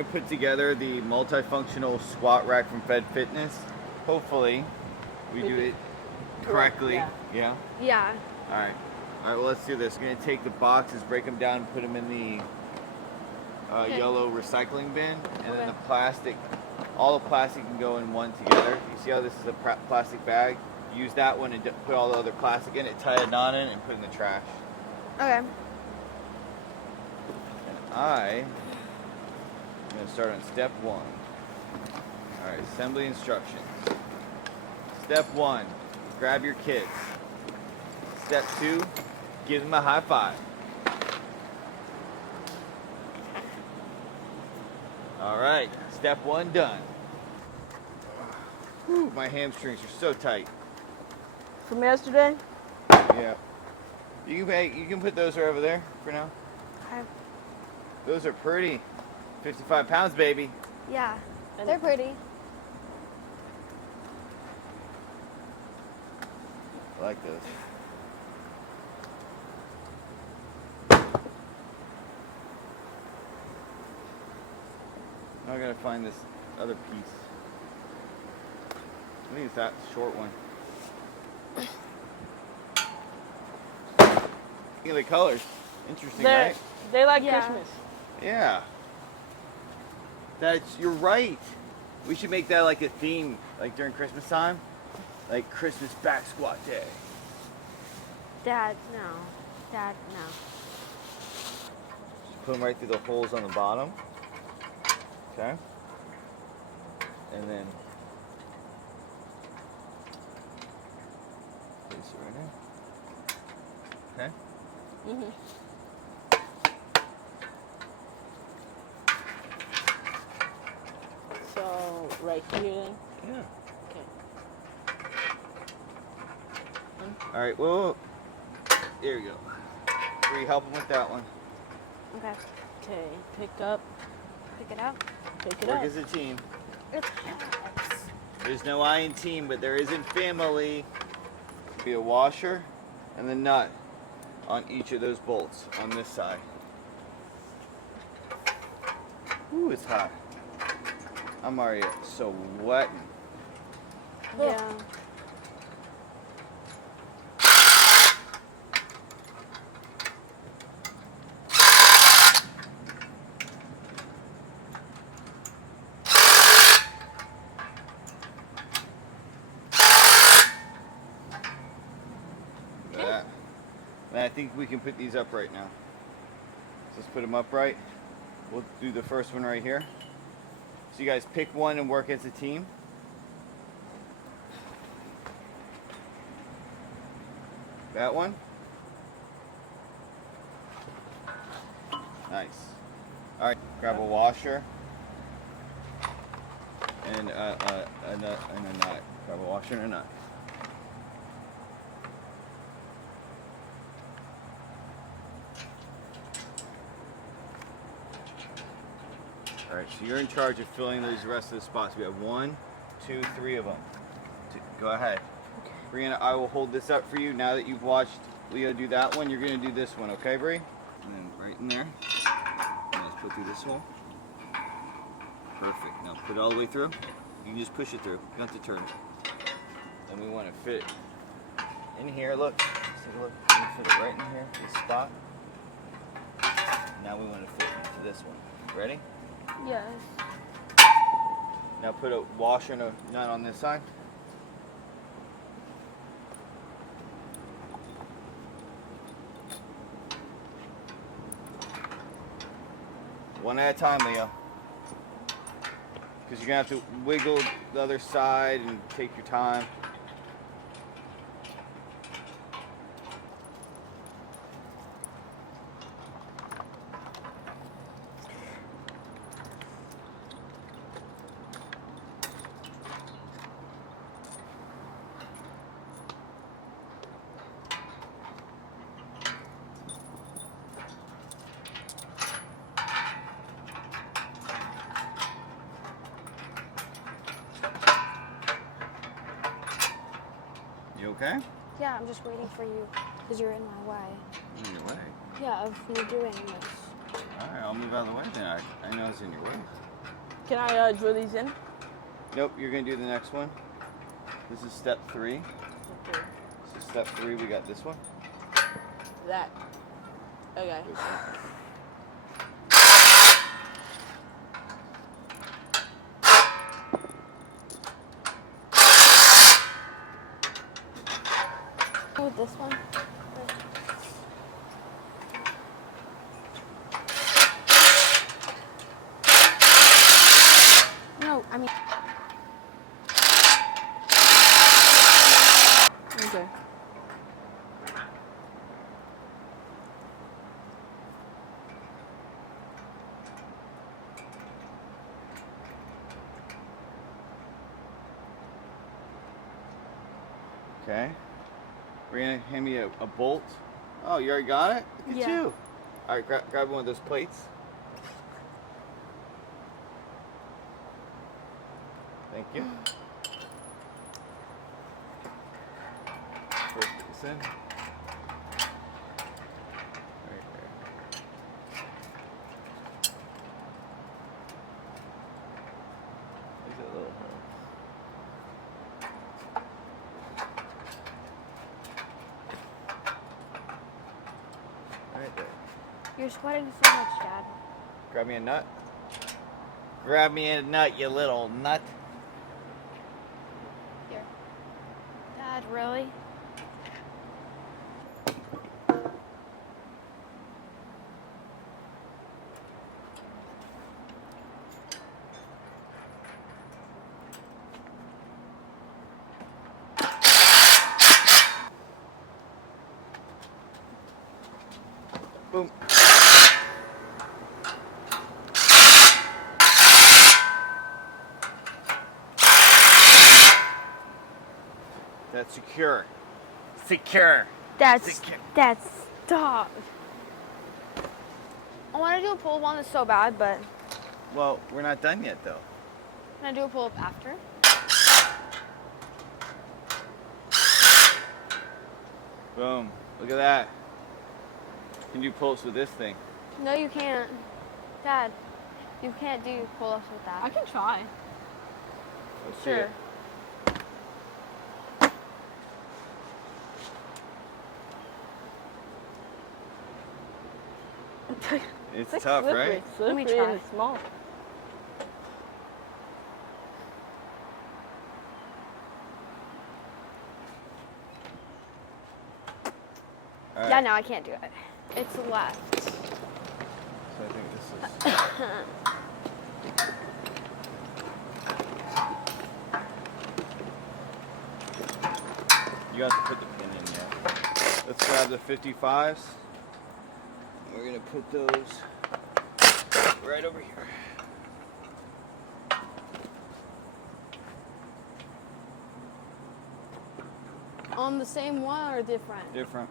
gonna put together the multifunctional squat rack from Fed Fitness. Hopefully, we do it correctly. Yeah. Yeah. All right. All right. Well, let's do this. We're gonna take the boxes, break them down, and put them in the yellow recycling bin, and then the plastic. All the plastic can go in one together. You see how this is a plastic bag? Use that one and put all the other plastic in it, tie a knot in it, and put it in the trash. Okay. And I'm going to start on step 1. All right, assembly instructions. Step 1, grab your kids. Step 2, give them a high five. All right, step 1 done. Whew, my hamstrings are so tight. From yesterday? Yeah. You can put those right over there for now. Okay. Those are pretty. 55 pounds, baby. Yeah, they're pretty. I like those. Now I gotta find this other piece. I think it's that short one. Look at the colors. Interesting, right? They like Christmas. Yeah. You're right. We should make that like a theme, like during Christmas time. Like Christmas back squat day. Dad, no. Dad, no. Just put them right through the holes on the bottom. Okay. And then place it right there. Okay. Mhm. So right here then. Yeah. Okay. All right. Whoa. There we go. Will you help him with that one? Okay. Okay. Pick up. Pick it up. Pick it Work up. as a team. It's There's no I in team, but there is in family. Be a washer and the nut on each of those bolts on this side. Ooh, it's hot. I'm already so wet. Yeah. That. And I think we can put these up right now. So let's put them upright. We'll do the first one right here. So you guys pick one and work as a team. That one. Nice. All right, grab a washer and a nut and a nut. Grab a washer and a nut. All right, so you're in charge of filling these rest of the spots. We have 1, 2, 3 of them. Go ahead. Brianna, I will hold this up for you. Now that you've watched Leo do that one, you're gonna do this one, okay, Bri? And then right in there. And let's put through this hole. Perfect. Now put it all the way through. You can just push it through. You don't have to turn it. And we want to fit it in here. Look. Let's take a look. We fit it right in here, this spot. Now we want to fit it into this one. Ready? Yes. Now put a washer and a nut on this side. One at a time, Leo. Because you're going to have to wiggle the other side and take your time. You okay? Yeah, I'm just waiting for you because you're in my way. In your way. Yeah, of me doing this. All right, I'll move out of the way then. I know it's in your way. Can I drill these in? Nope, you're gonna do the next one. This is step 3. Okay. So step 3, we got this one. That. Okay. With this one. No, I mean. Okay. Okay. We're gonna hand me a bolt. Oh, you already got it? Look at Yeah. you. All right, grab one of those plates. Thank you. First this in. Right there. There's that little hole. Right there. You're sweating so much, Dad. Grab me a nut. Grab me a nut, you little nut. Here. Dad, really? Boom. That's secure. Secure. Dad, stop. I want to do a pull-up on this so bad, but Well, we're not done yet, though. can I do a pull-up after? Boom. Look at that. Can you pull-ups with this thing? No, you can't. Dad, you can't do pull-ups with that. I can try. Let's see Sure. it. It's like tough, slippery, right? Let me slippery try. and small. All right. Yeah, no, I can't do it. It's left. So I think this is. You have to put the pin in yet. Let's grab the 55s. We're gonna put those right over here. On the same one or different? Different.